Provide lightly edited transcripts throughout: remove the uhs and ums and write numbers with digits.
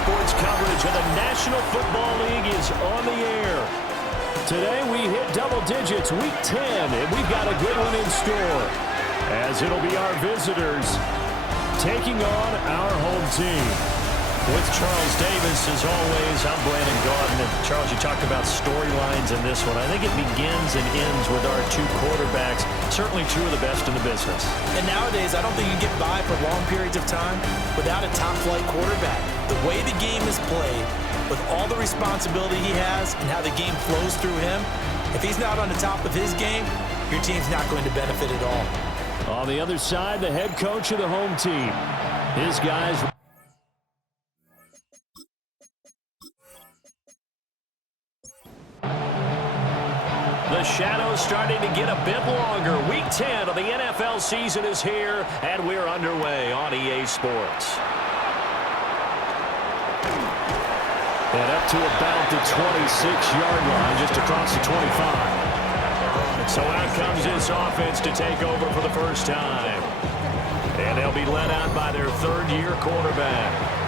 Sports coverage of the National Football League is on the air. Today we hit double digits, week 10, and we've got a good one in store, as it'll be our visitors taking on our home team. With Charles Davis, as always, I'm Brandon Gaudin. And Charles, you talked about storylines in this one. I think it begins and ends with our two quarterbacks, certainly two of the best in the business. And nowadays, I don't think you can get by for long periods of time without a top-flight quarterback. The way the game is played, with all the responsibility he has and how the game flows through him, if he's not on the top of his game, your team's not going to benefit at all. On the other side, the head coach of the home team. His guys... The shadow's starting to get a bit longer. Week 10 of the NFL season is here, and we're underway on EA Sports. And up to about the 26-yard line, just across the 25. So out comes this offense to take over for the first time. And they'll be led out by their third-year quarterback.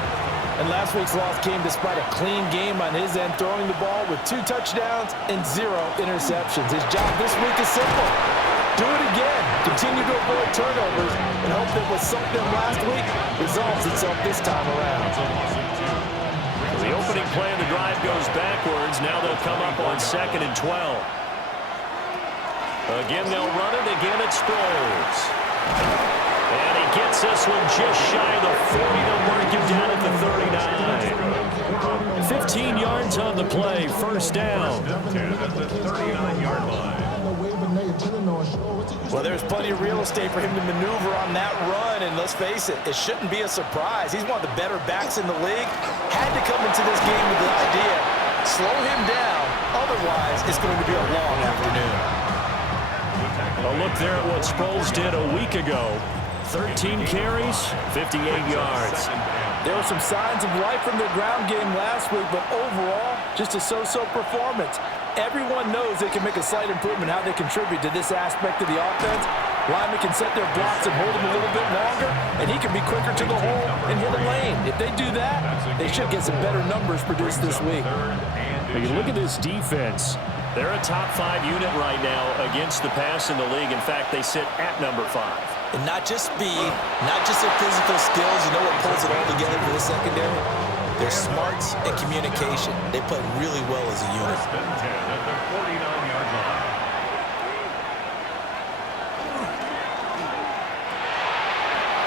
And last week's loss came despite a clean game on his end, throwing the ball with 2 touchdowns and 0 interceptions. His job this week is simple. Do it again. Continue to avoid turnovers and hope that what sunk them last week resolves itself this time around. The opening play of the drive goes backwards. Now they'll come up on 2nd and 12. Again, they'll run it. Again, it Sproles. And he gets this one just shy of the 40. They'll mark him down at the 39. 15 yards on the play. First down. At the 39-yard line. Well, there's plenty of real estate for him to maneuver on that run. And let's face it, it shouldn't be a surprise. He's one of the better backs in the league. Had to come into this game with the idea, slow him down. Otherwise, it's going to be a long afternoon. A look there at what Sproles did a week ago. 13 carries, 58 yards. There were some signs of life from their ground game last week, but overall, just a so-so performance. Everyone knows they can make a slight improvement how they contribute to this aspect of the offense. Linemen can set their blocks and hold them a little bit longer, and he can be quicker to the hole and hit a lane. If they do that, they should get some better numbers produced this week. When you look at this defense, they're a top 5 unit right now against the pass in the league. In fact, they sit at number 5. And not just speed, not just their physical skills. You know what pulls it all together for the secondary? Their smarts and communication. They play really well as a unit.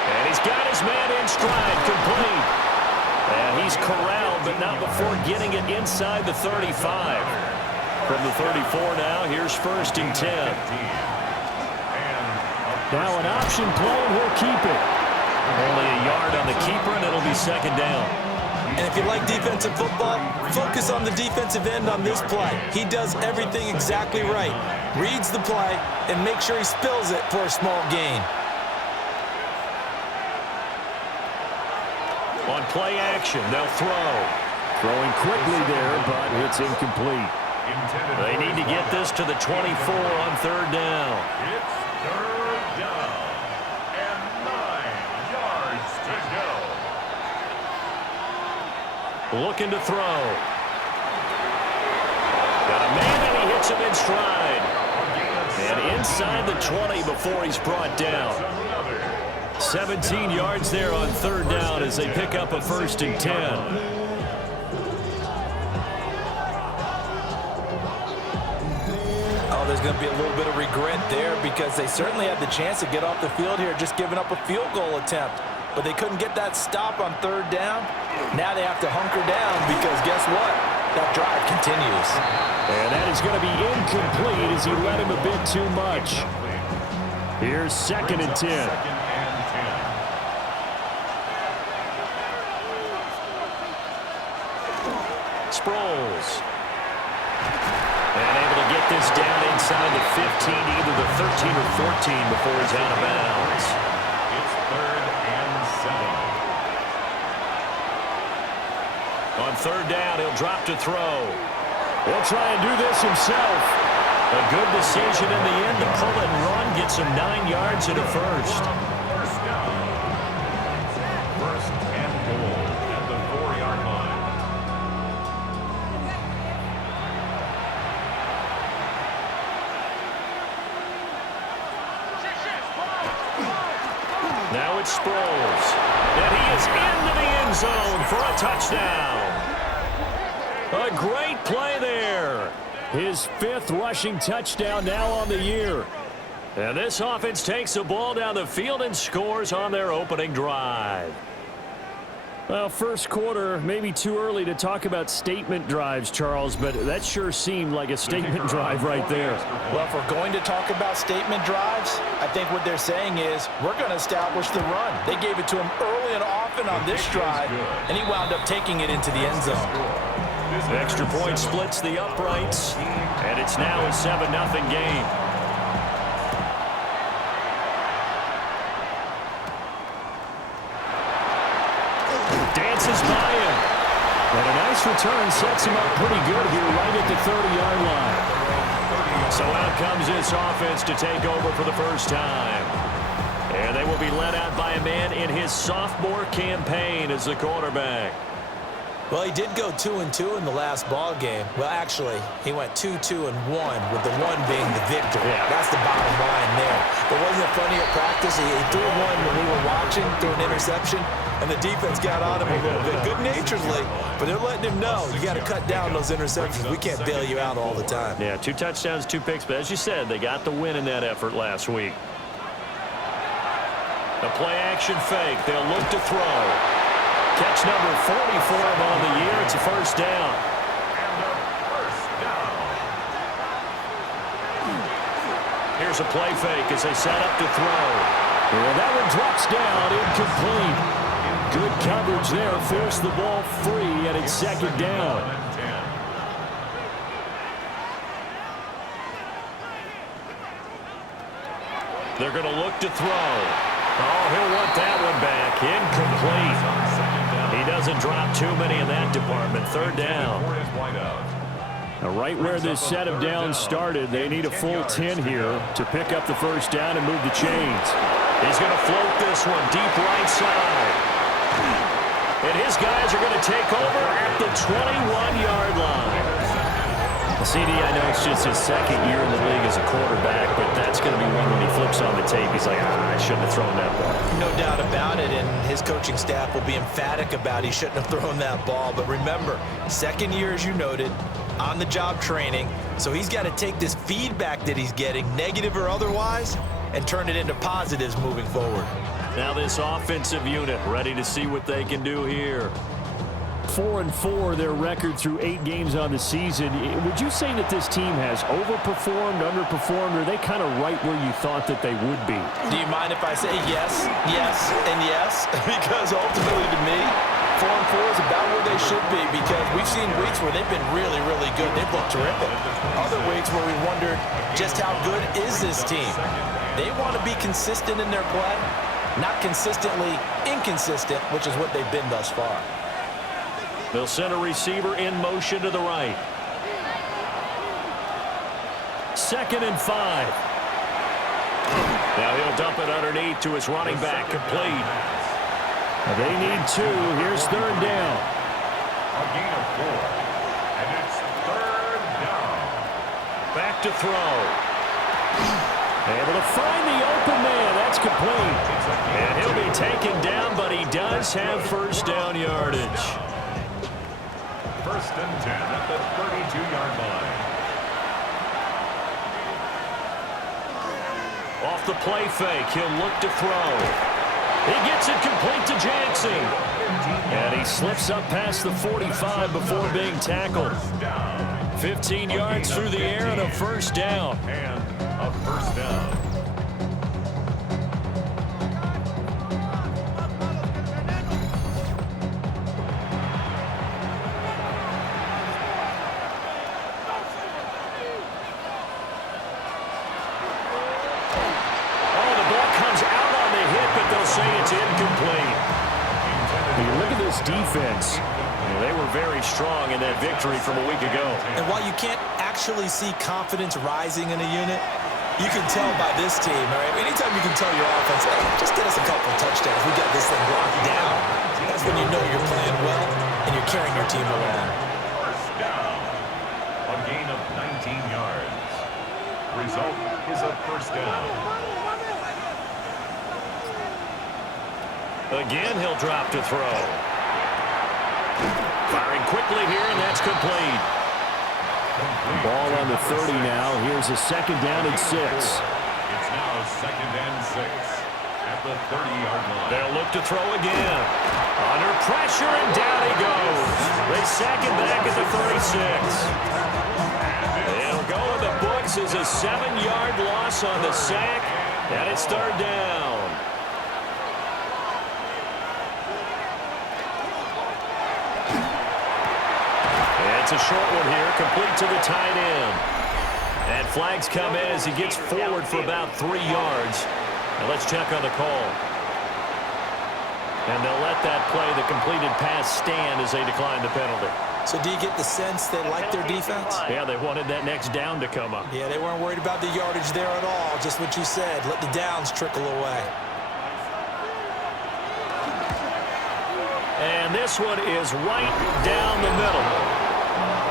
And he's got his man in stride, complete. And he's corralled, but not before getting it inside the 35. From the 34 now, here's 1st and 10. Now an option play, and he'll keep it. Only a yard on the keeper, and it'll be 2nd down. And if you like defensive football, focus on the defensive end on this play. He does everything exactly right. Reads the play and makes sure he spills it for a small gain. On play action, they'll throw. Throwing quickly there, but it's incomplete. They need to get this to the 24 on 3rd down. It's 3rd down and 9 yards to go. Looking to throw. Got a man, and he hits him in stride. And inside the 20 before he's brought down. 17 yards there on 3rd down as they pick up a 1st and 10. There's going to be a little bit of regret there because they certainly had the chance to get off the field here, just giving up a field goal attempt. But they couldn't get that stop on 3rd down. Now they have to hunker down because guess what? That drive continues. And that is going to be incomplete as he led him a bit too much. Here's 2nd and 10. Sproles. And able to get this down inside the 15, either the 13 or 14 before he's out of bounds. It's 3rd and 7. On 3rd down, he'll drop to throw. He'll try and do this himself. A good decision in the end to pull it and run, gets him 9 yards and a 1st. First down. 1st and goal at the 4-yard line. Now it's Sproles. And he is into the end zone for a touchdown. A great play there. His 5th rushing touchdown now on the year. And this offense takes the ball down the field and scores on their opening drive. Well, first quarter, maybe too early to talk about statement drives, Charles, but that sure seemed like a statement drive right there. Well, if we're going to talk about statement drives, I think what they're saying is we're going to establish the run. They gave it to him early and often on this drive, and he wound up taking it into the end zone. The extra point splits the uprights, and it's now a 7-0 game. Dances by him. And a nice return sets him up pretty good here right at the 30-yard line. So out comes this offense to take over for the first time. And they will be led out by a man in his sophomore campaign as the quarterback. Well, he did go 2-2 in the last ball game. Well, actually, he went 2-2-1, with the 1 being the victory. Yeah. That's the bottom line there. But wasn't it funny at practice? He threw one when we were watching, threw an interception, and the defense got on him a little bit, good-naturedly. But they're letting him know, you got to cut down those interceptions. We can't bail you out all the time. Yeah, 2 touchdowns, 2 picks. But as you said, they got the win in that effort last week. The play-action fake. They'll look to throw. Catch number 40 for him on the year. It's a first down. And a first down. Here's a play fake as they set up to throw. And that one drops down, incomplete. Good coverage there. Forced the ball free, and it's second down. They're going to look to throw. Oh, he'll want that one back. Incomplete. He doesn't drop too many in that department. Third down. Now, right where this set of downs started, they need a full 10 here to pick up the first down and move the chains. He's going to float this one deep right side. And his guys are going to take over at the 21-yard line. CD, I know it's just his second year in the league as a quarterback, but that's going to be one when he flips on the tape. He's like, I shouldn't have thrown that ball. No doubt about it, and his coaching staff will be emphatic about he shouldn't have thrown that ball. But remember, second year, as you noted, on-the-job training, so he's got to take this feedback that he's getting, negative or otherwise, and turn it into positives moving forward. Now this offensive unit ready to see what they can do here. 4-4, their record through 8 games on the season. Would you say that this team has overperformed, underperformed, or are they kind of right where you thought that they would be? Do you mind if I say yes, yes, and yes? Because ultimately to me, 4-4 is about where they should be, because we've seen weeks where they've been really, really good. They've looked terrific. Other weeks where we wondered just how good is this team. They want to be consistent in their play, not consistently inconsistent, which is what they've been thus far. They'll send a receiver in motion to the right. 2nd and 5. Now he'll dump it underneath to his running back, complete. They need 2. Here's 3rd down. A gain of 4. And it's 3rd down. Back to throw. Able to find the open man. That's complete. And he'll be taken down, but he does have first down yardage. 1st and 10 at the 32-yard line. Off the play fake, he'll look to throw. He gets it complete to Jackson. And he slips up past the 45 before being tackled. 15 yards through the air and a first down. And a first down. Defense. They were very strong in that victory from a week ago. And while you can't actually see confidence rising in a unit, you can tell by this team, all right? Anytime you can tell your offense, hey, just get us a couple of touchdowns, we got this thing locked down. That's when you know you're playing well and you're carrying your team along. First down. A gain of 19 yards. Result is a first down. Again, he'll drop to throw. Firing quickly here, and that's complete. Ball on the 30 now. Here's a second down and 6. It's now second and 6 at the 30-yard line. They'll look to throw again. Under pressure, and down he goes. They sack him back at the 36. They'll go in the books as a 7-yard loss on the sack, and it's third down. It's a short one here, complete to the tight end. And flags come in as he gets forward for about 3 yards. Now let's check on the call. And they'll let that play, the completed pass, stand as they decline the penalty. So do you get the sense they like their defense? Yeah, they wanted that next down to come up. Yeah, they weren't worried about the yardage there at all. Just what you said. Let the downs trickle away. And this one is right down the middle.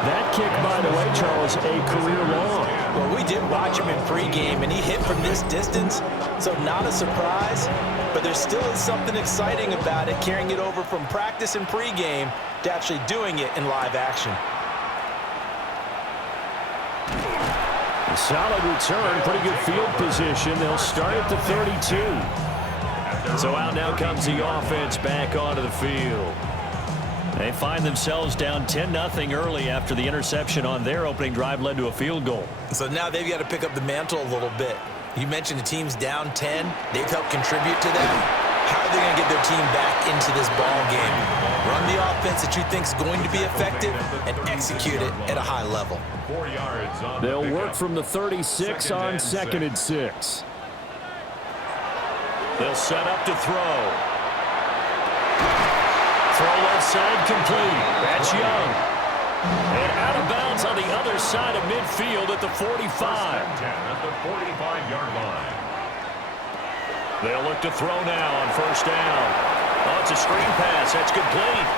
That kick, by the way, Charles, a career long. Well, we did watch him in pregame, and he hit from this distance, so not a surprise. But there still is something exciting about it, carrying it over from practice and pregame to actually doing it in live action. A solid return, pretty good field position. They'll start at the 32. So out now comes the offense back onto the field. They find themselves down 10-0 early after the interception on their opening drive led to a field goal. So now they've got to pick up the mantle a little bit. You mentioned the team's down 10. They've helped contribute to that. How are they going to get their team back into this ball game? Run the offense that you think is going to be effective and execute it at a high level. 4 yards on the They'll work pickup. from the 36 on second and 6. They'll set up to throw. Throw left side complete. That's Young. And out of bounds on the other side of midfield at the 45. First and 10 at the 45-yard line. They'll look to throw now on first down. Oh, it's a screen pass. That's complete.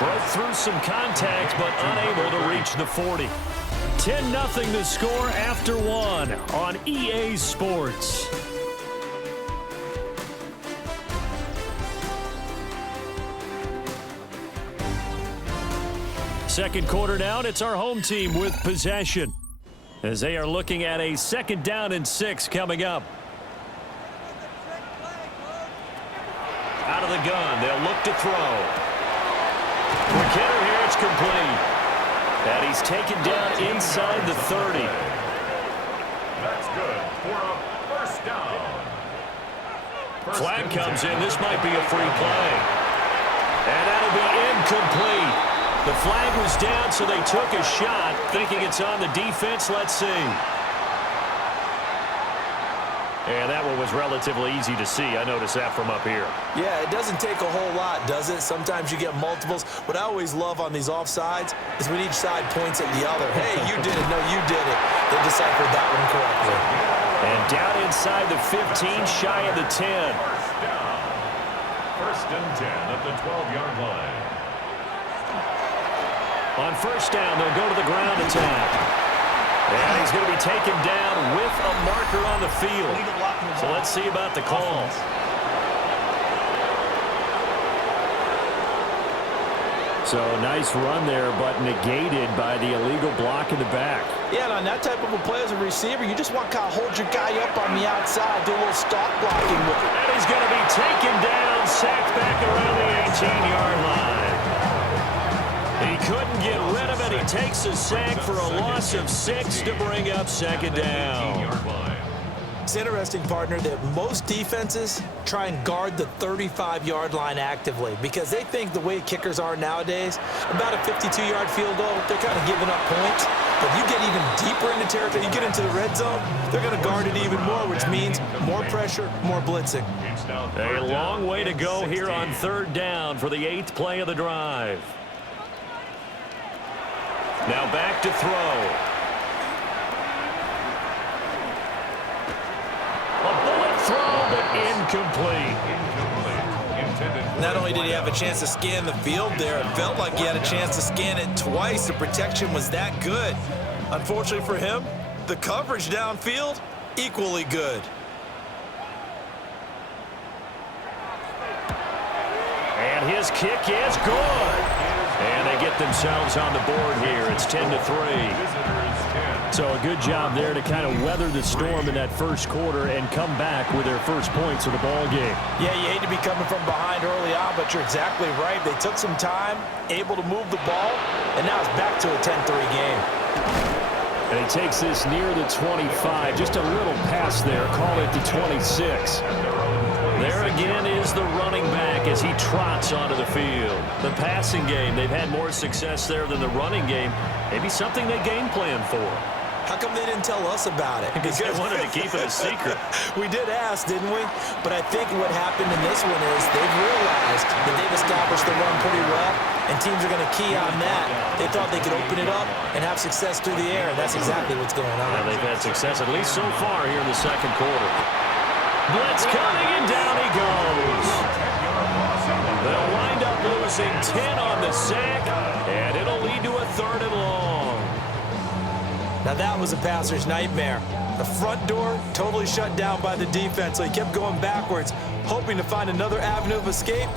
Broke through some contact, but unable to reach the 40. 10-0 the score after one on EA Sports. Second quarter down, it's our home team with possession as they are looking at a second down and 6 coming up. Out of the gun, they'll look to throw. Quick hitter here, it's complete. And he's taken down inside the 30. That's good for a first down. Flag comes in. This might be a free play. And that'll be incomplete. The flag was down, so they took a shot, thinking it's on the defense. Let's see. And that one was relatively easy to see. I noticed that from up here. Yeah, it doesn't take a whole lot, does it? Sometimes you get multiples. What I always love on these offsides is when each side points at the other. Hey, you did it. No, you did it. They deciphered that one correctly. And down inside the 15, shy of the 10. First down. First and 10 at the 12-yard line. On first down, they'll go to the ground attack. And he's going to be taken down with a marker on the field. So let's see about the call. So nice run there, but negated by the illegal block in the back. Yeah, and on that type of a play as a receiver, you just want to kind of hold your guy up on the outside, do a little stop blocking with it. And he's going to be taken down, sacked back around the 18-yard line. He couldn't get rid of it. He takes a sack for a loss of 6 to bring up second down. It's interesting, partner, that most defenses try and guard the 35-yard line actively because they think the way kickers are nowadays, about a 52-yard field goal, they're kind of giving up points. But you get even deeper into territory, you get into the red zone, they're going to guard it even more, which means more pressure, more blitzing. A long way to go here on third down for the 8th play of the drive. Now back to throw. A bullet throw, but incomplete. Not only did he have a chance to scan the field there, it felt like he had a chance to scan it twice. The protection was that good. Unfortunately for him, the coverage downfield, equally good. his kick is good. And they get themselves on the board here. It's 10-3. So a good job there to kind of weather the storm in that first quarter and come back with their first points of the ball game. Yeah, you hate to be coming from behind early on, but you're exactly right. They took some time, able to move the ball, and now it's back to a 10-3 game. And he takes this near the 25. Just a little pass there. Call it the 26. There again is the running back as he trots onto the field. The passing game, they've had more success there than the running game. Maybe something they game plan for. How come they didn't tell us about it? Because they wanted to keep it a secret. We did ask, didn't we? But I think what happened in this one is they've realized that they've established the run pretty well, and teams are going to key on that. They thought they could open it up and have success through the air, and that's exactly what's going on. Yeah, they've had success, at least so far here in the second quarter. Blitz coming, and down he goes. They'll wind up losing 10 on the sack, and it'll lead to a 3rd and long. Now that was a passer's nightmare. The front door totally shut down by the defense, so he kept going backwards, hoping to find another avenue of escape.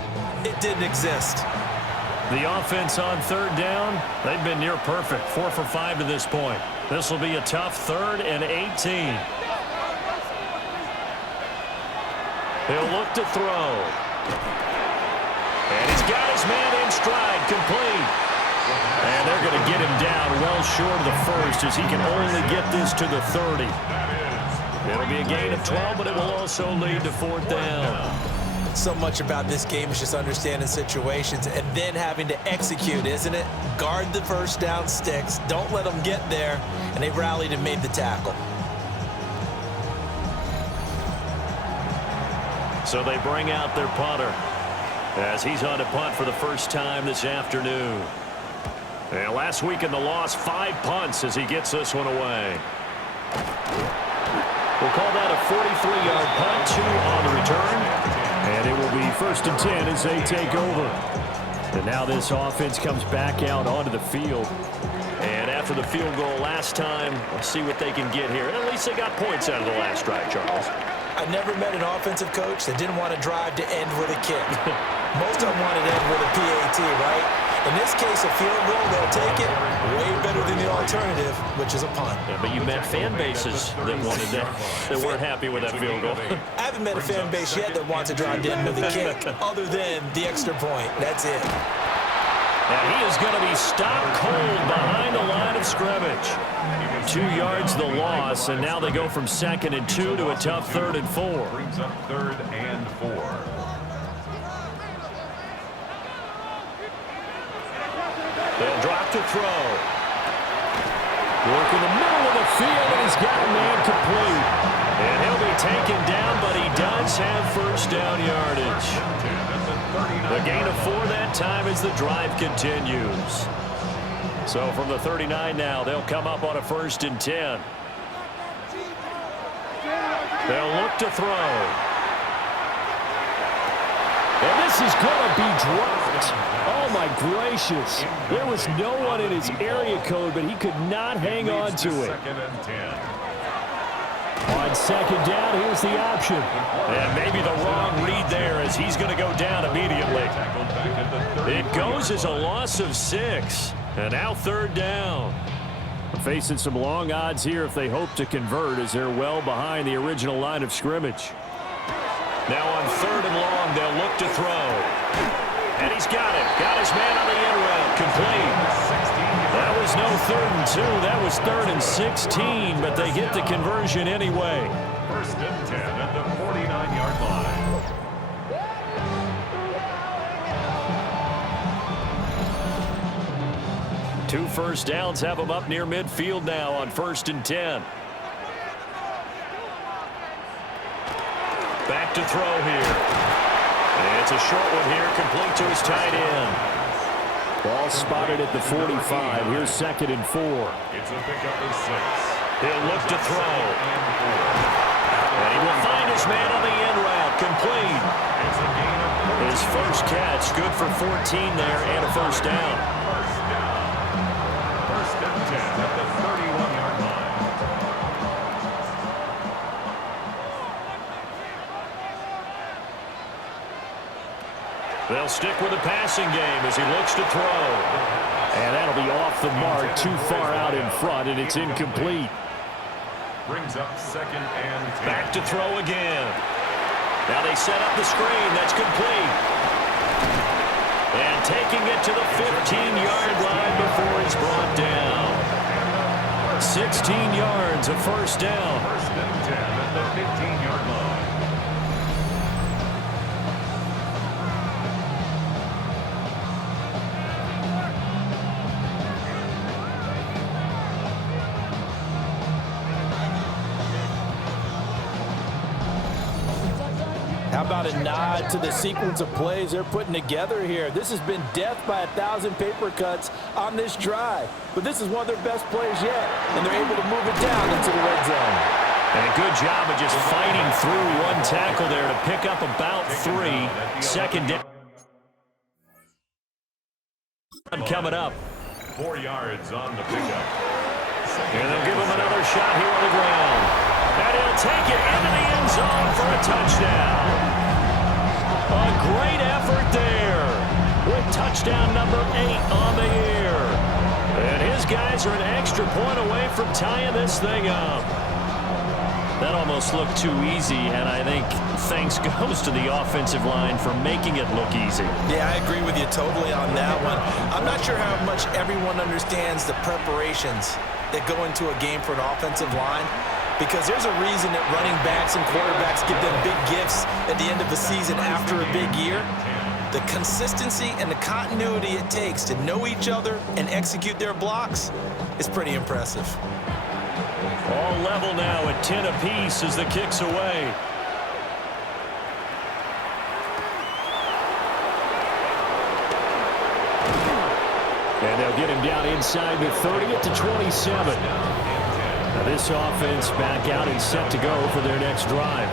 It didn't exist. The offense on 3rd down, they've been near perfect, 4 for 5 to this point. This will be a tough 3rd and 18. He'll look to throw. And he's got his man in stride, complete. And they're going to get him down well short of the first as he can only get this to the 30. It'll be a gain of 12, but it will also lead to 4th down. So much about this game is just understanding situations and then having to execute, isn't it? Guard the first down sticks. Don't let them get there. And they rallied and made the tackle. So they bring out their punter as he's on to punt for the first time this afternoon. And last week in the loss, 5 punts as he gets this one away. We'll call that a 43-yard punt, 2 on the return. And it will be 1st and 10 as they take over. And now this offense comes back out onto the field. And after the field goal last time, let's see what they can get here. At least they got points out of the last drive, Charles. I never met an offensive coach that didn't want to drive to end with a kick. Most of them wanted to end with a PAT, right? In this case, a field goal, they'll take it way better than the alternative, which is a punt. Yeah, but you met fan bases that wanted that weren't happy with that field goal. I haven't met a fan base yet that wants to drive to end with a kick, other than the extra point. That's it. And he is going to be stopped cold behind the line of scrimmage. 2 yards the loss, and now they go from 2nd and 2 to a tough 3rd and 4. Brings up 3rd and 4. They'll drop to throw. Work in the middle of the field, and he's got a man complete. And he'll be taken down, but he does have first down yardage. The gain of 4 that time as the drive continues. So from the 39 now, they'll come up on a 1st and 10. They'll look to throw. And this is going to be dropped. Oh, my gracious. There was no one in his area code, but he could not hang on to it. 2nd and 10. On 2nd down, here's the option. And maybe the wrong read there as he's going to go down immediately. It goes as a loss of 6. And now 3rd down. Facing some long odds here if they hope to convert as they're well behind the original line of scrimmage. Now on 3rd and long, they'll look to throw. And he's got it. Got his man on the end route. Complete. That was no 3rd and 2. That was 3rd and 16, but they get the conversion anyway. 1st and 10 at the 49-yard line. Two first downs have them up near midfield now on 1st and 10. Back to throw here. And it's a short one here, complete to his tight end. Ball spotted at the 45. Here's 2nd and 4. It's a pickup of 6. He'll look to throw. And he will find his man on the end route, complete. It's a gain of 14. His first catch, good for 14 there and a 1st down. 1st and 10 at the 31-yard line. They'll stick with the passing game as he looks to throw. And that'll be off the mark, too far out in front, and it's incomplete. Brings up 2nd and 10. Back to throw again. Now they set up the screen. That's complete. And taking it to the 15-yard line before he's brought down. 16 yards, a first down. 1st and 10 at the 15-yard line. How about a nod to the sequence of plays they're putting together here? This has been death by 1,000 paper cuts on this drive. But this is one of their best plays yet, and they're able to move it down into the red zone. And a good job of just fighting through one tackle there to pick up about 3. Second down. Coming up. 4 yards on the pickup. And they'll give him another shot here on the ground. And he'll take it into the end zone for a touchdown. A great effort there with touchdown number 8 on the year. And his guys are an extra point away from tying this thing up. That almost looked too easy, and I think thanks goes to the offensive line for making it look easy. Yeah, I agree with you totally on that one. I'm not sure how much everyone understands the preparations that go into a game for an offensive line, because there's a reason that running backs and quarterbacks give them big gifts at the end of the season after a big year. The consistency and the continuity it takes to know each other and execute their blocks is pretty impressive. All level now at 10 apiece as the kick's away. And they'll get him down inside the 30 to 27. Now this offense back out and set to go for their next drive.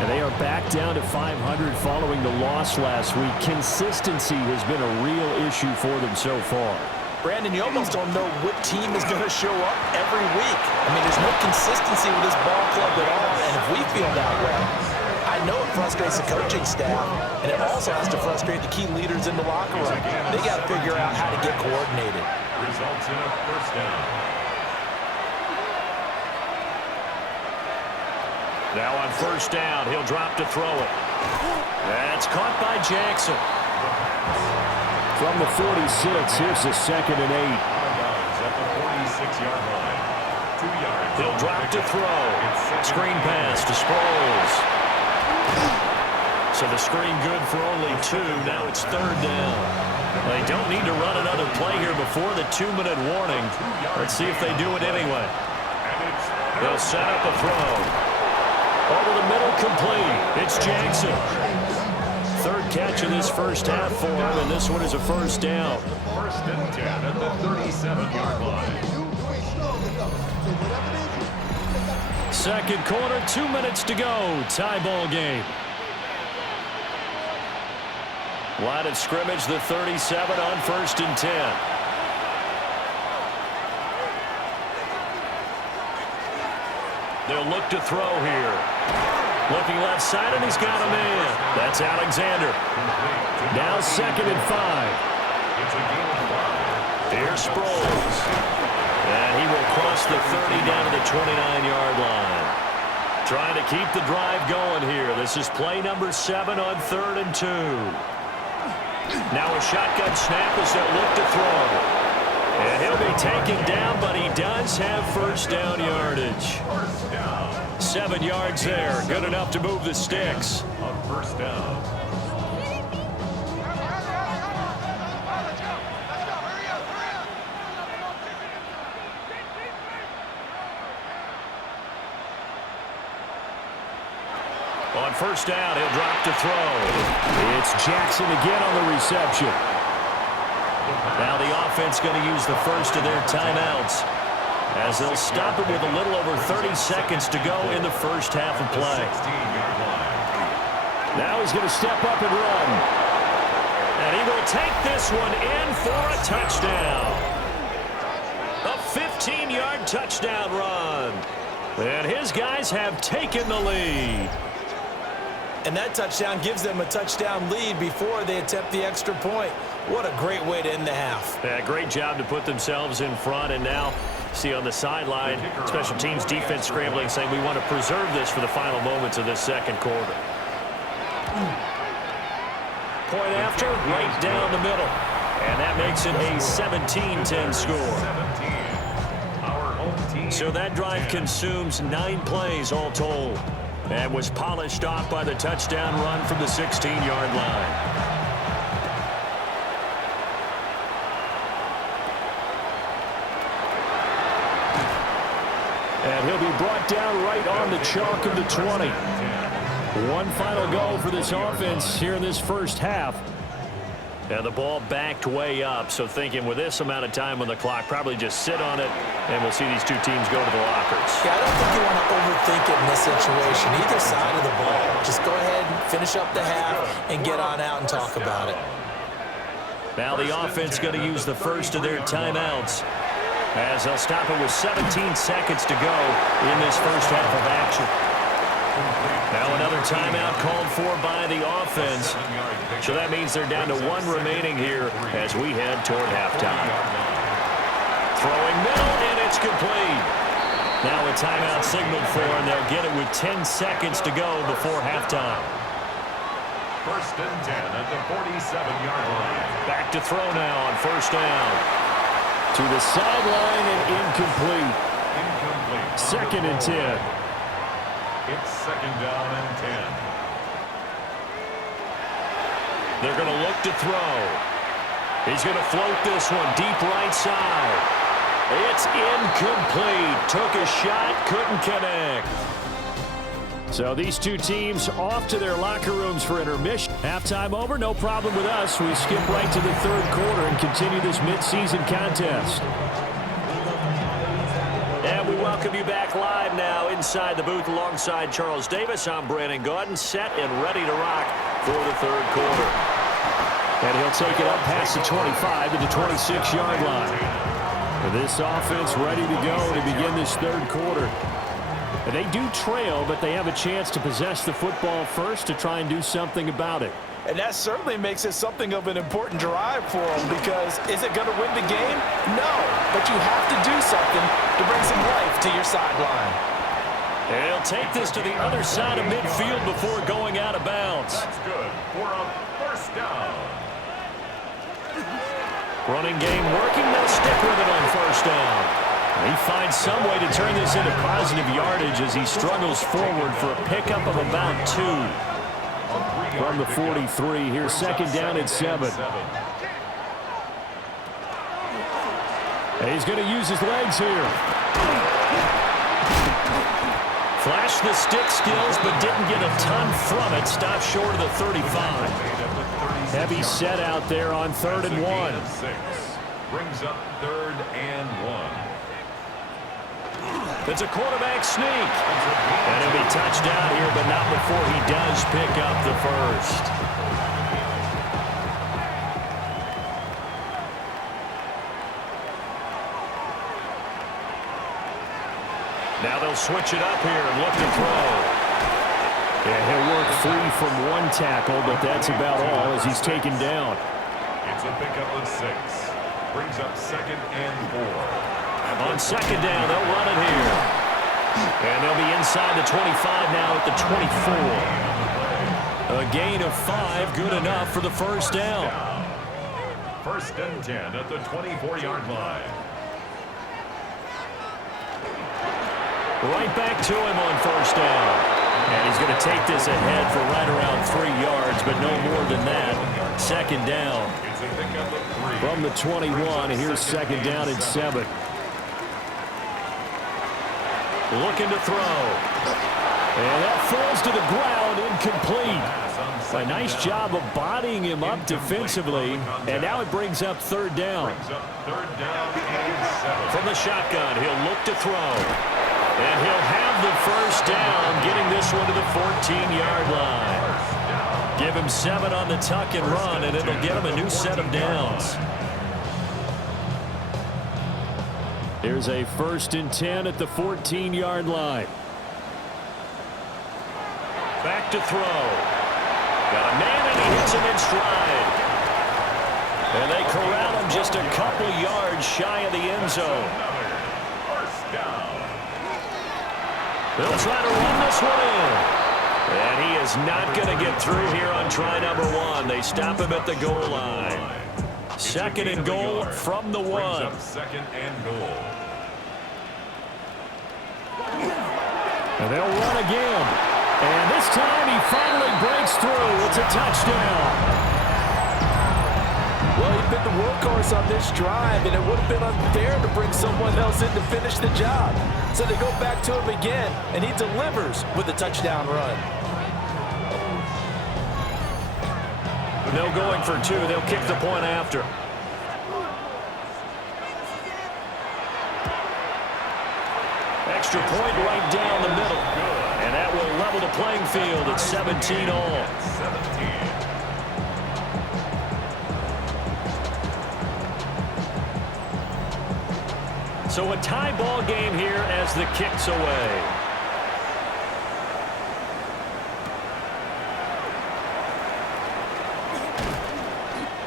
And they are back down to 500 following the loss last week. Consistency has been a real issue for them so far. Brandon, you almost don't know what team is going to show up every week. I mean, there's no consistency with this ball club at all, and if we feel that way, I know it frustrates the coaching staff, and it also has to frustrate the key leaders in the locker room. They got to figure out how to get coordinated. Results in a first down. Now on first down, he'll drop to throw it. That's caught by Jackson. From the 46, here's the 2nd and 8. At the 46-yard line. 2 yards. He'll drop to throw. Screen pass to Sproles. So the screen good for only 2. Now it's 3rd down. They don't need to run another play here before the 2-minute warning. Let's see if they do it anyway. They'll set up a throw. Over the middle, complete. It's Jackson. 3rd catch of this first half for him, and this one is a first down. 1st and 10 at the 37-yard line. Second quarter, 2 minutes to go. Tie ball game. Line of scrimmage, the 37 on 1st and 10. They'll look to throw here. Looking left side, and he's got a man. That's Alexander. Now 2nd and 5. Here's Sproles. And he will cross the 30 down to the 29-yard line. Trying to keep the drive going here. This is play number 7 on 3rd and 2. Now a shotgun snap as they'll look to throw. And he'll be taken down, but he does have first down yardage. 7 yards there. Good enough to move the sticks. On first down. On first down, he'll drop to throw. It's Jackson again on the reception. Now the offense going to use the first of their timeouts, as they'll stop it with a little over 30 seconds to go in the first half of play. Now he's going to step up and run. And he will take this one in for a touchdown. A 15-yard touchdown run. And his guys have taken the lead. And that touchdown gives them a touchdown lead before they attempt the extra point. What a great way to end the half. Yeah, great job to put themselves in front. And now, see on the sideline, special teams defense scrambling, saying we want to preserve this for the final moments of this second quarter. Point after, right down the middle. And that makes it a 17-10 score. So that drive consumes 9 plays all told. And was polished off by the touchdown run from the 16-yard line. And he'll be brought down right on the chalk of the 20. One final go for this offense here in this first half. And the ball backed way up, so thinking with this amount of time on the clock, probably just sit on it, and we'll see these two teams go to the lockers. Yeah, I don't think you want to overthink it in this situation, either side of the ball. Just go ahead and finish up the half and get on out and talk about it. Now the offense going to use the first of their timeouts, as they'll stop it with 17 seconds to go in this first half of action. Now another timeout called for by the offense. So that means they're down to 1 remaining here as we head toward halftime. Throwing middle, and it's complete. Now a timeout signaled for, and they'll get it with 10 seconds to go before halftime. First and 10 at the 47-yard line. Back to throw now on first down. To the sideline and incomplete. Second and 10. It's second down and 10. They're going to look to throw. He's going to float this one deep right side. It's incomplete. Took a shot, couldn't connect. So these two teams off to their locker rooms for intermission. Halftime over, no problem with us. We skip right to the third quarter and continue this midseason contest. And we welcome you back live now inside the booth alongside Charles Davis. I'm Brandon Gaudin, set and ready to rock for the third quarter. And he'll take it up past the 25 to the 26-yard line. And this offense ready to go to begin this third quarter. And they do trail, but they have a chance to possess the football first to try and do something about it. And that certainly makes it something of an important drive for them, because is it going to win the game? No, but you have to do something to bring some life to your sideline. And he'll take this to the other side of midfield before going out of bounds. That's good for a first down. Running game working, they'll stick with it on first down. He finds some way to turn this into positive yardage as he struggles forward for a pickup of about 2. From the 43, here's second down at 7. And he's going to use his legs here. Flashed the stick skills, but didn't get a ton from it. Stopped short of the 35. Heavy set out there on 3rd and 1. Brings up 3rd and 1. It's a quarterback sneak. And he'll be touched down here, but not before he does pick up the first. Now they'll switch it up here and look to throw. Yeah, he'll work free from one tackle, but that's about all as he's taken down. It's a pickup of 6. Brings up 2nd and 4. On second down, they'll run it here. And they'll be inside the 25 now at the 24. A gain of 5, good enough for the first down. First and 10 at the 24-yard line. Right back to him on first down. And he's going to take this ahead for right around 3 yards, but no more than that. Second down. It's a pickup of 3. From the 21, here's second down at 7. Looking to throw. And that falls to the ground, incomplete. A nice job of bodying him up defensively. And now it brings up 3rd down. From the shotgun, he'll look to throw. And he'll have the first down, getting this one to the 14-yard line. Give him 7 on the tuck and run, and it'll get him a new set of downs. Here's a 1st and 10 at the 14-yard line. Back to throw. Got a man, and he hits him in stride. And they corral him just a couple yards shy of the end zone. First down. They'll try to run this one in. And he is not going to get through here on try number 1. They stop him at the goal line. Second and goal from the 1. Second and goal. And they'll run again. And this time he finally breaks through. It's a touchdown. Well, he's been the workhorse on this drive, and it would have been unfair to bring someone else in to finish the job. So they go back to him again, and he delivers with a touchdown run. No going for 2. They'll kick the point after. Extra point right down the middle. And that will level the playing field at 17 all. 17. So a tie ball game here as the kick's away.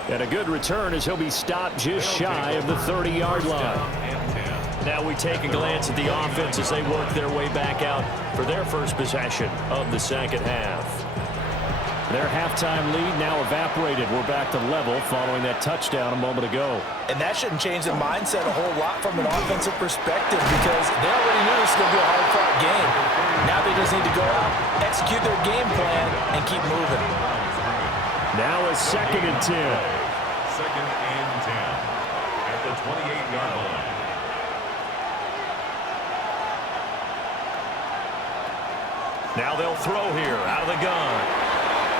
And a good return as he'll be stopped just shy of the 30-yard line. Now we take a glance at the offense as they work their way back out for their first possession of the second half. Their halftime lead now evaporated. We're back to level following that touchdown a moment ago. And that shouldn't change the mindset a whole lot from an offensive perspective because they already knew this was going to be a hard-fought game. Now they just need to go out, execute their game plan, and keep moving. Now a second and 10. Second and 10 at the 28-yard line. Now they'll throw here out of the gun.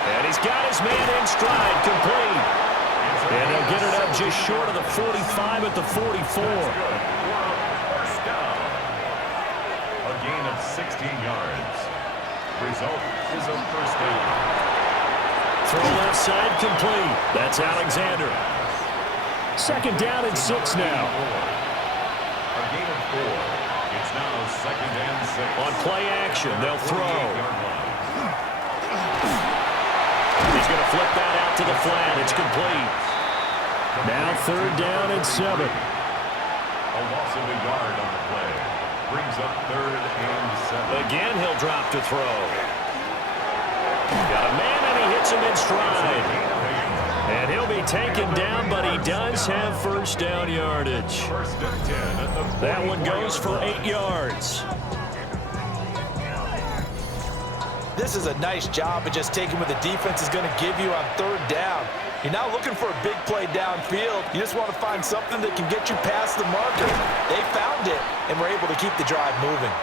And he's got his man in stride, complete. And he'll get it up just short of the 45 at the 44. First down. A gain of 16 yards. Result is a first down. Throw left side, complete. That's Alexander. Second down and 6 now. A gain of 4. It's now second and 6. On play action, they'll throw. He's going to flip that out to the flat. It's complete. Now third down and 7. A loss of a yard on the play. Brings up third and 7. Again, he'll drop to throw. Got a man, and he hits him in stride. And he'll be taken down, but he does have first down yardage. First and 10 at the That one goes for 8 yards. This is a nice job of just taking what the defense is going to give you on third down. You're not looking for a big play downfield. You just want to find something that can get you past the marker. They found it and were able to keep the drive moving.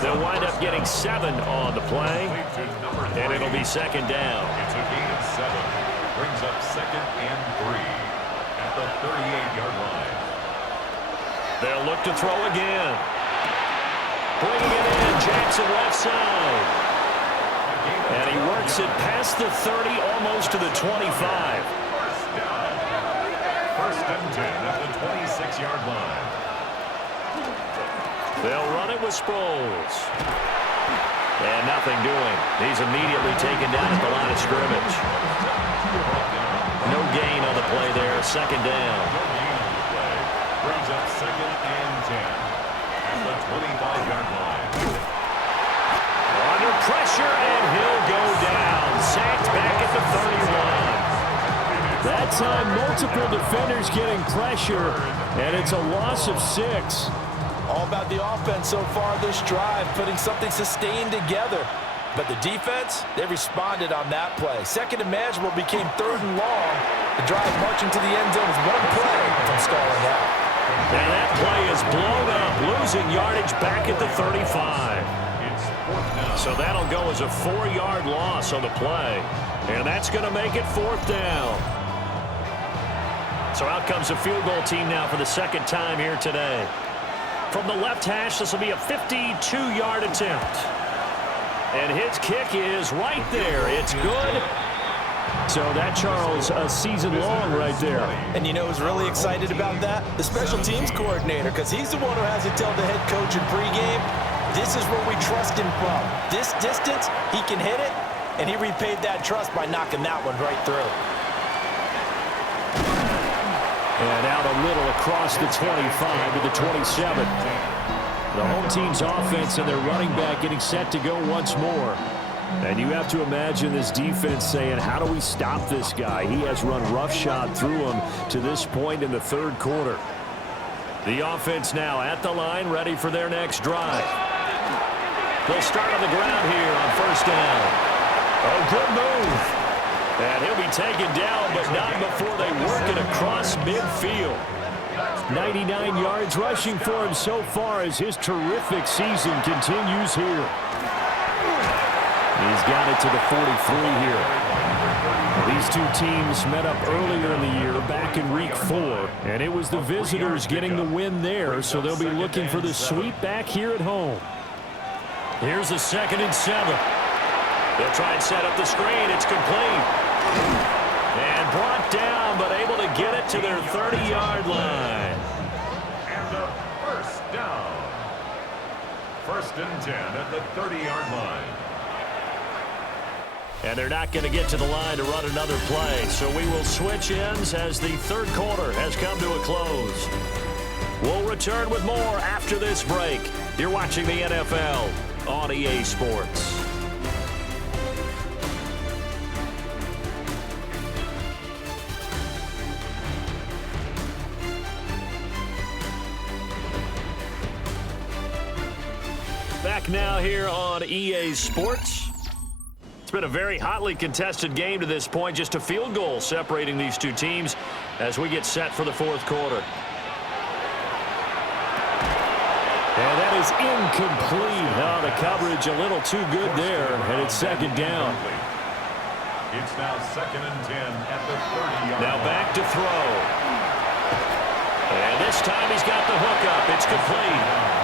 They'll wind up getting 7 on the play, and it'll be second down. It's a gain of 7. Brings up second and 3 at the 38-yard line. They'll look to throw again. Bringing it in, Jackson left side. And he works it past the 30, almost to the 25. First down. First and 10 at the 26-yard line. They'll run it with Sproles. And nothing doing. He's immediately taken down at the line of scrimmage. No gain on the play there. Second down. Brings up second and 10 at the 25-yard line. Under pressure, and he'll go down. Sacked back at the 31. That time, multiple defenders getting pressure, and it's a loss of 6. All about the offense so far this drive, putting something sustained together. But the defense, they responded on that play. Second and manageable became third and long. The drive marching to the end zone is one play from stalling out. And that play is blown up, losing yardage back at the 35. So that'll go as a 4-yard loss on the play. And that's going to make it fourth down. So out comes the field goal team now for the second time here today. From the left hash, this will be a 52-yard attempt. And his kick is right there. It's good. So that, Charles, a season long right there. And you know who's really excited about that? The special teams coordinator, because he's the one who has to tell the head coach in pregame, this is where we trust him from. This distance, he can hit it, and he repaid that trust by knocking that one right through. And out a little across the 25 to the 27. The home team's offense and their running back getting set to go once more. And you have to imagine this defense saying, how do we stop this guy? He has run roughshod through him to this point in the third quarter. The offense now at the line, ready for their next drive. They'll start on the ground here on first down. Oh, good move. And he'll be taken down, but not before they work it across midfield. 99 yards rushing for him so far as his terrific season continues here. He's got it to the 43 here. These two teams met up earlier in the year back in week 4, and it was the visitors getting the win there, so they'll be looking for the sweep back here at home. Here's a 2nd and 7. They'll try and set up the screen. It's complete. And brought down, but able to get it to their 30-yard line. And a first down. 1st and 10 at the 30-yard line. And they're not going to get to the line to run another play, so we will switch ends as the third quarter has come to a close. We'll return with more after this break. You're watching the NFL on EA Sports. Back now here on EA Sports. It's been a very hotly contested game to this point. Just a field goal separating these two teams as we get set for the fourth quarter. And that is incomplete. Oh, the coverage a little too good there, and it's 2nd down. It's now 2nd and 10 at the 30-yard line. Now back to throw. And this time he's got the hook up. It's complete.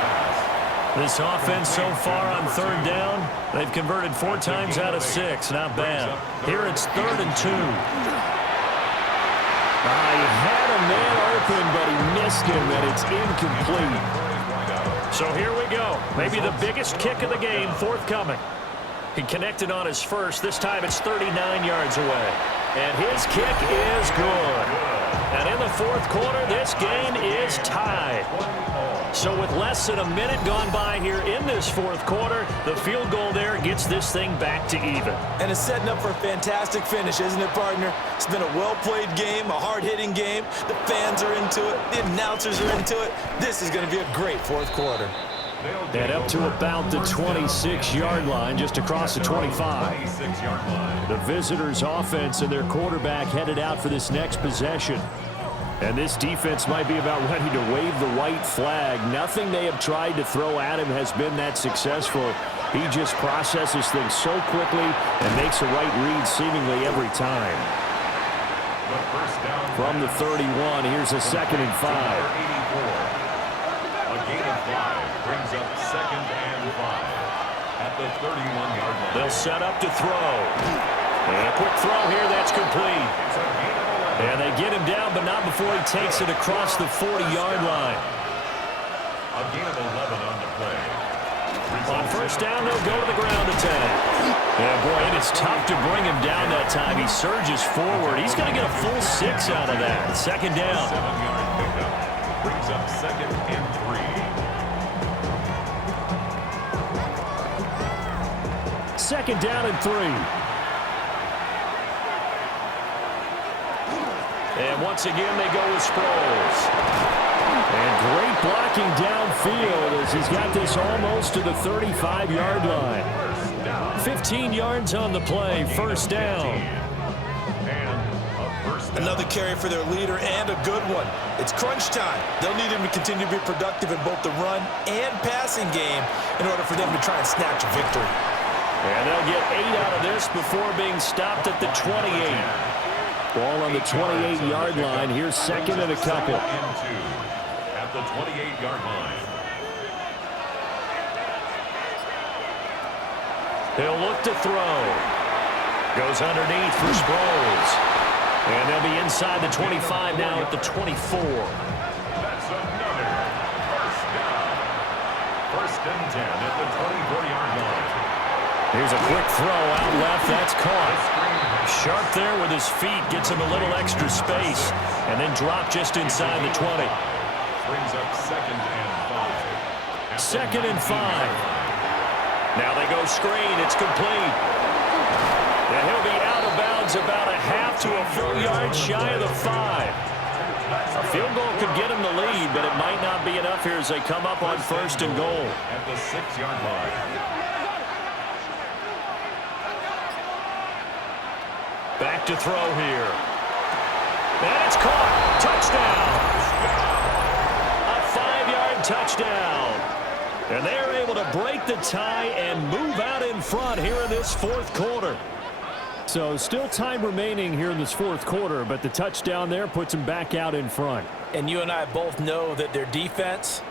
This offense so far on 3rd down, they've converted 4 times out of 6. Not bad. Here it's 3rd and 2. He had a man open, but he missed him, and it's incomplete. So here we go. Maybe the biggest kick of the game forthcoming. He connected on his first. This time it's 39 yards away. And his kick is good. And in the fourth quarter, this game is tied. So with less than a minute gone by here in this fourth quarter, the field goal there gets this thing back to even. And it's setting up for a fantastic finish, isn't it, partner? It's been a well-played game, a hard-hitting game. The fans are into it. The announcers are into it. This is going to be a great fourth quarter. And up to about the 26-yard line, just across the 25. The visitors' offense and their quarterback headed out for this next possession. And this defense might be about ready to wave the white flag. Nothing they have tried to throw at him has been that successful. He just processes things so quickly and makes a right read seemingly every time. From the 31, here's a 2nd and 5. A gain of 5 brings up 2nd and 5 at the 31-yard line. They'll set up to throw. And a quick throw here, that's complete. And they get him down, but not before he takes it across the 40-yard line. A gain of 11 on the play. On first down, they'll go to the ground attack. Yeah, boy, and it's tough to bring him down that time. He surges forward. He's going to get a full 6 out of that. 2nd down. 7-yard pickup brings up 2nd and 3. 2nd down and 3. And once again, they go with Sproles. And great blocking downfield as he's got this almost to the 35-yard line. 15 yards on the play, first down. Another carry for their leader and a good one. It's crunch time. They'll need him to continue to be productive in both the run and passing game in order for them to try and snatch a victory. And they'll get 8 out of this before being stopped at the 28. Ball on the 28-yard line. Here's 2nd and a couple. At the 28-yard line. They'll look to throw. Goes underneath for Sproles. And they'll be inside the 25 now at the 24. That's another first down. 1st and 10 at the 24-yard line. Here's a quick throw out left. That's caught. Sharp there with his feet. Gets him a little extra space. And then drop just inside the 20. Brings up 2nd and 5. 2nd and 5. Now they go screen. It's complete. And he'll be out of bounds about a half to a full yard shy of the 5. A field goal could get him the lead, but it might not be enough here as they come up on 1st and goal. At the 6-yard line. Back to throw here. And it's caught. Touchdown. A 5-yard touchdown. And they're able to break the tie and move out in front here in this 4th quarter. So still time remaining here in this 4th quarter, but the touchdown there puts them back out in front. And you and I both know that their defense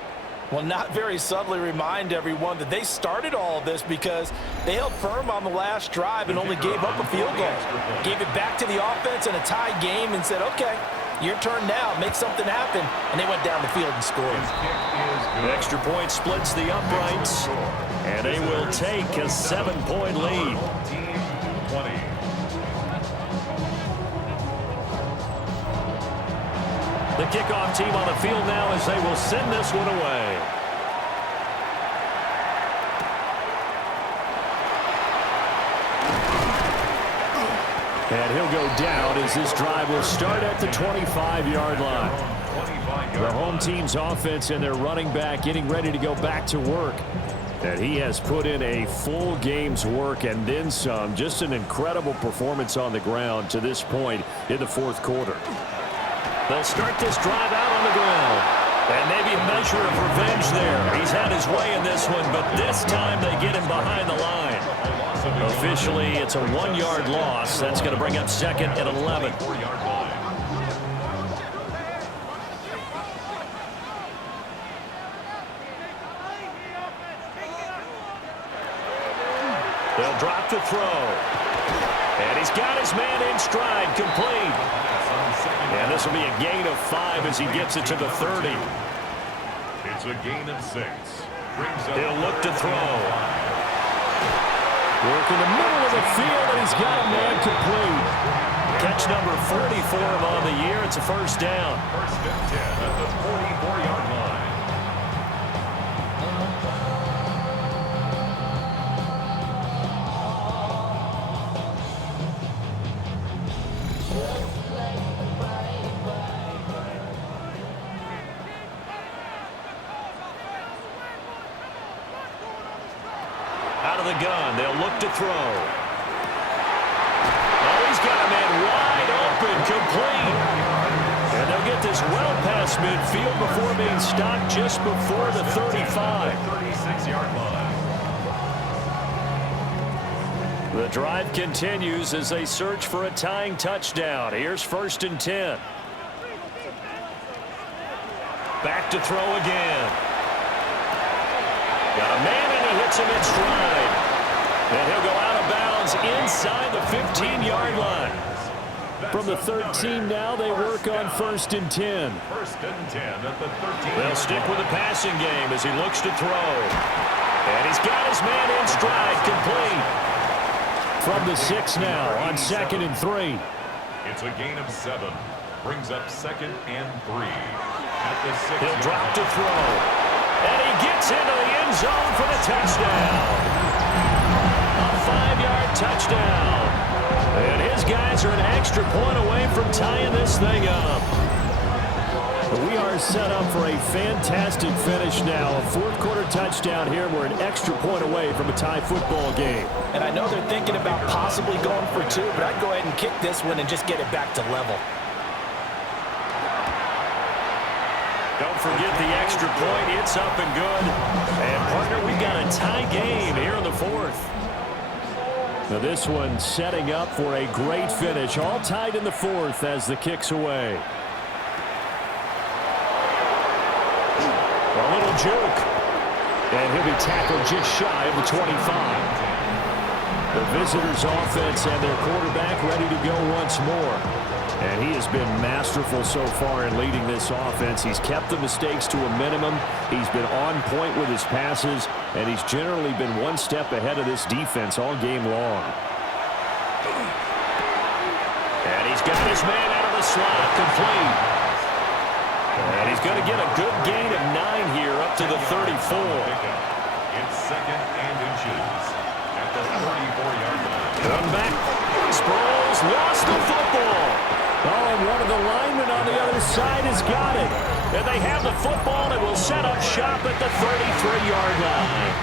will not very subtly remind everyone that they started all of this because they held firm on the last drive and only gave up a field goal. Gave it back to the offense in a tie game and said, okay, your turn now, make something happen. And they went down the field and scored. The extra point splits the uprights, and they will take a 7-point lead. Team 20. The kickoff team on the field now as they will send this one away. And he'll go down as this drive will start at the 25-yard line. The home team's offense and their running back getting ready to go back to work. And he has put in a full game's work and then some. Just an incredible performance on the ground to this point in the 4th quarter. They'll start this drive out on the ground. And maybe a measure of revenge there. He's had his way in this one, but this time they get him behind the line. Officially, it's a 1-yard loss. That's going to bring up 2nd and 11. They'll drop the throw. And he's got his man in stride, complete. And this will be a gain of 5 as he gets it to the 30. It's a gain of 6. He'll look to throw. Work in the middle of the field, and he's got a man complete. Catch number 40 for him on the year. It's a 1st down. 1st and 10 at the 44-yard line. Out of the gun, they'll look to throw. Oh, he's got a man wide open, complete. And they'll get this well past midfield before being stopped just before the 35. 36-yard line. The drive continues as they search for a tying touchdown. Here's 1st and 10. Back to throw again. Got a man, and he hits him in stride. And he'll go out of bounds inside the 15-yard line. From the 13 now, they work on 1st and 10. 1st and 10 at the 13. They'll stick with the passing game as he looks to throw. And he's got his man in stride, complete. From the 6 now on 2nd and 3. It's a gain of 7. Brings up 2nd and 3. At the 6. He'll drop to throw. And he gets into the end zone for the touchdown. A 5-yard touchdown. And his guys are an extra point away from tying this thing up. We are set up for a fantastic finish now. A 4th quarter touchdown here. We're an extra point away from a tie football game. And I know they're thinking about possibly going for 2, but I'd go ahead and kick this one and just get it back to level. Don't forget the extra point. It's up and good. And, partner, we've got a tie game here in the 4th. Now this one setting up for a great finish. All tied in the 4th as the kick's away. A little juke. And he'll be tackled just shy of the 25. The visitors' offense and their quarterback ready to go once more. And he has been masterful so far in leading this offense. He's kept the mistakes to a minimum. He's been on point with his passes, and he's generally been one step ahead of this defense all game long. And he's got his man out of the slot, complete. And he's going to get a good gain of 9 here up to the 34. It's second and inches at the 34-yard line. Come back. Sproles lost the football. Oh, and one of the linemen on the other side has got it. And they have the football and will set up shop at the 33-yard line.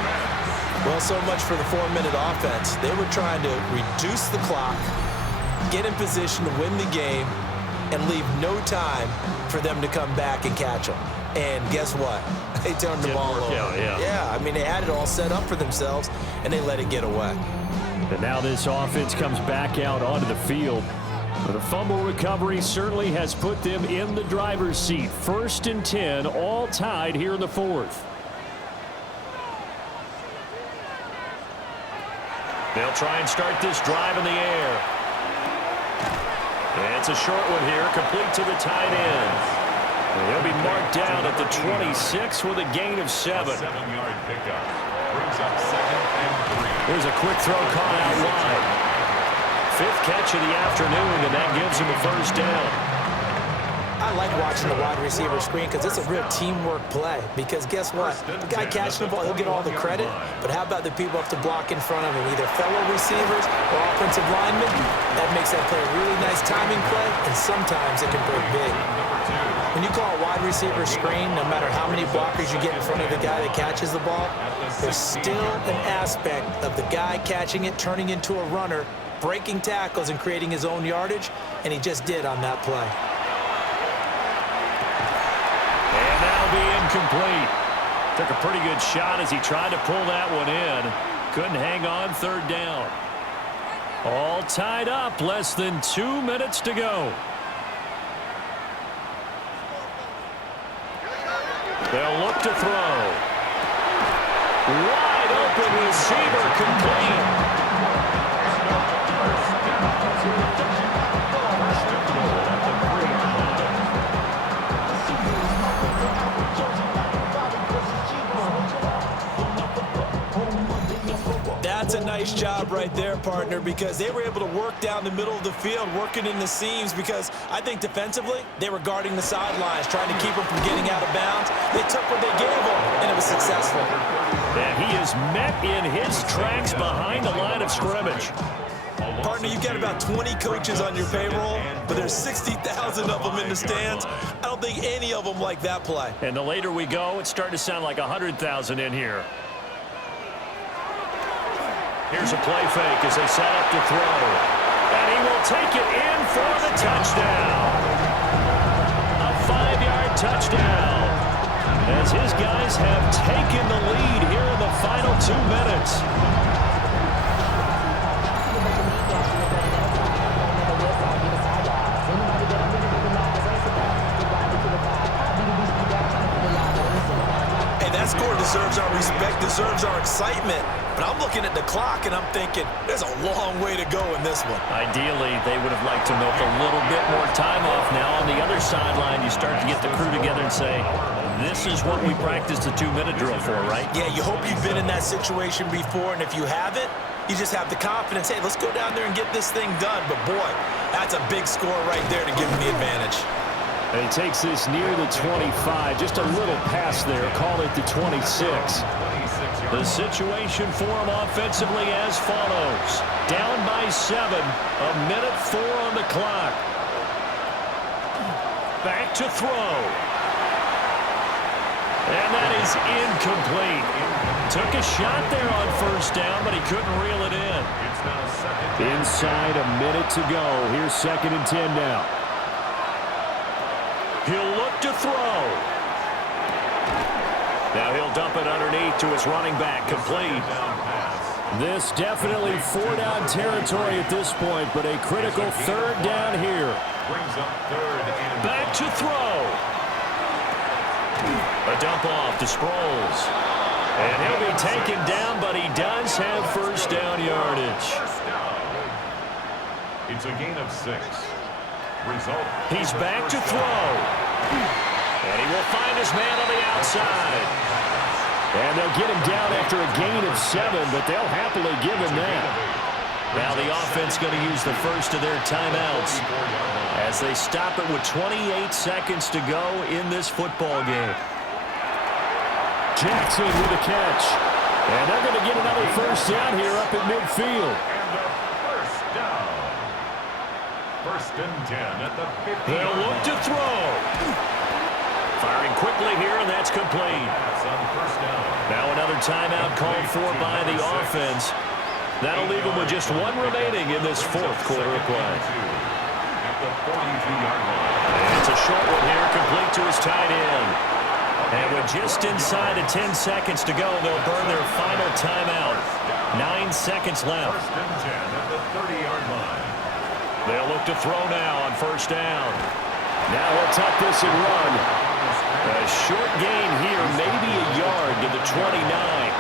Well, so much for the 4-minute offense. They were trying to reduce the clock, get in position to win the game, and leave no time for them to come back and catch them. And guess what? They turned the ball over. Yeah, I mean, they had it all set up for themselves, and they let it get away. And now this offense comes back out onto the field. But a fumble recovery certainly has put them in the driver's seat. 1st and 10, all tied here in the 4th. They'll try and start this drive in the air. And it's a short one here, complete to the tight end. And he'll be marked down at the 26 with a gain of 7. A 7-yard pickup brings up second and 3. Here's a quick throw caught out wide. 5th catch of the afternoon, and that gives him a 1st down. I like watching the wide receiver screen because it's a real teamwork play. Because guess what? The guy catching the ball, he'll get all the credit. But how about the people up to block in front of him, either fellow receivers or offensive linemen? That makes that play a really nice timing play, and sometimes it can break big. When you call a wide receiver screen, no matter how many blockers you get in front of the guy that catches the ball, there's still an aspect of the guy catching it, turning into a runner, breaking tackles and creating his own yardage, and he just did on that play. And that'll be incomplete. Took a pretty good shot as he tried to pull that one in. Couldn't hang on 3rd down. All tied up, less than 2 minutes to go. They'll look to throw. Wide open receiver, complete. That's a nice job right there, partner, because they were able to work down the middle of the field, working in the seams, because I think defensively, they were guarding the sidelines, trying to keep them from getting out of bounds. They took what they gave them, and it was successful. And he is met in his tracks behind the line of scrimmage. Partner, you've got about 20 coaches on your payroll, but there's 60,000 of them in the stands. I don't think any of them like that play. And the later we go, it's starting to sound like 100,000 in here. Here's a play fake as they set up to throw. And he will take it in for the touchdown. A 5-yard touchdown. As his guys have taken the lead here in the final 2 minutes. Hey, that score deserves our respect, deserves our excitement. But I'm looking at the clock, and I'm thinking, there's a long way to go in this one. Ideally, they would have liked to milk a little bit more time off. Now on the other sideline, you start to get the crew together and say, this is what we practiced the 2-minute drill for, right? Yeah, you hope you've been in that situation before, and if you haven't, you just have the confidence, hey, let's go down there and get this thing done. But, boy, that's a big score right there to give them the advantage. And he takes this near the 25. Just a little pass there. Call it the 26. The situation for him offensively as follows. Down by 7. 1:04 on the clock. Back to throw. And that is incomplete. Took a shot there on 1st down, but he couldn't reel it in. Inside a minute to go. Here's 2nd and 10 now. He'll look to throw. Now he'll dump it underneath to his running back, complete. This definitely 4-down territory at this point, but a critical 3rd down here. Back to throw. A dump off to Sproles. And he'll be taken down, but he does have 1st down yardage. It's a gain of 6. Result. He's back to throw. And he will find his man on the outside. And they'll get him down after a gain of 7, but they'll happily give him that. Now the offense going to use the first of their timeouts as they stop it with 28 seconds to go in this football game. Jackson with a catch. And they're going to get another first down here up at midfield. And a first down. First and 10 at the 50. They'll look to throw. Firing quickly here, and that's complete. That's on first down. Now another timeout called for by the offense. That'll leave them with just one remaining in this fourth quarter of play. At the 42-yard line. And it's a short one here, complete to his tight end. And with just inside of 10 seconds to go, they'll burn their final timeout. 9 seconds left. First and 10 at the 30-yard line. They'll look to throw now on first down. Now he'll tuck this and run. A short gain here, maybe a yard to the 29.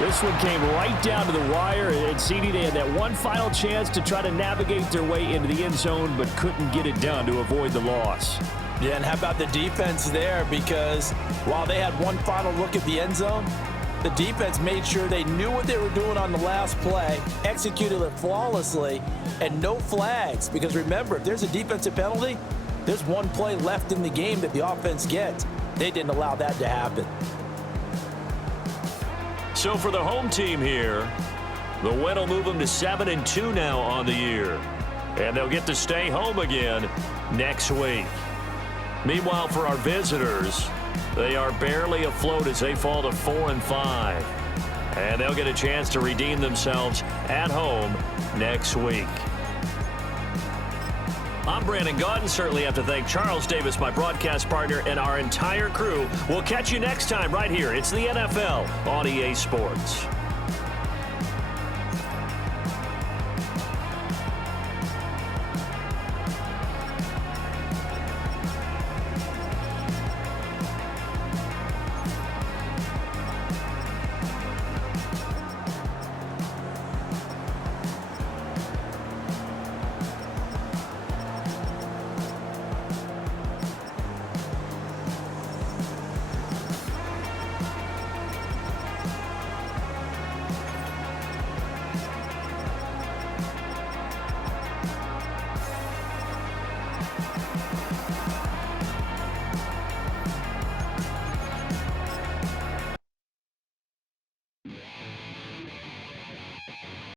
This one came right down to the wire, and CD, they had that one final chance to try to navigate their way into the end zone, but couldn't get it done to avoid the loss. Yeah, and how about the defense there? Because while they had one final look at the end zone, the defense made sure they knew what they were doing on the last play, executed it flawlessly, and no flags. Because remember, if there's a defensive penalty, there's one play left in the game that the offense gets. They didn't allow that to happen. So for the home team here, the win will move them to 7-2 now on the year. And they'll get to stay home again next week. Meanwhile, for our visitors, they are barely afloat as they fall to 4-5. And they'll get a chance to redeem themselves at home next week. I'm Brandon Gaudin. Certainly have to thank Charles Davis, my broadcast partner, and our entire crew. We'll catch you next time right here. It's the NFL on EA Sports.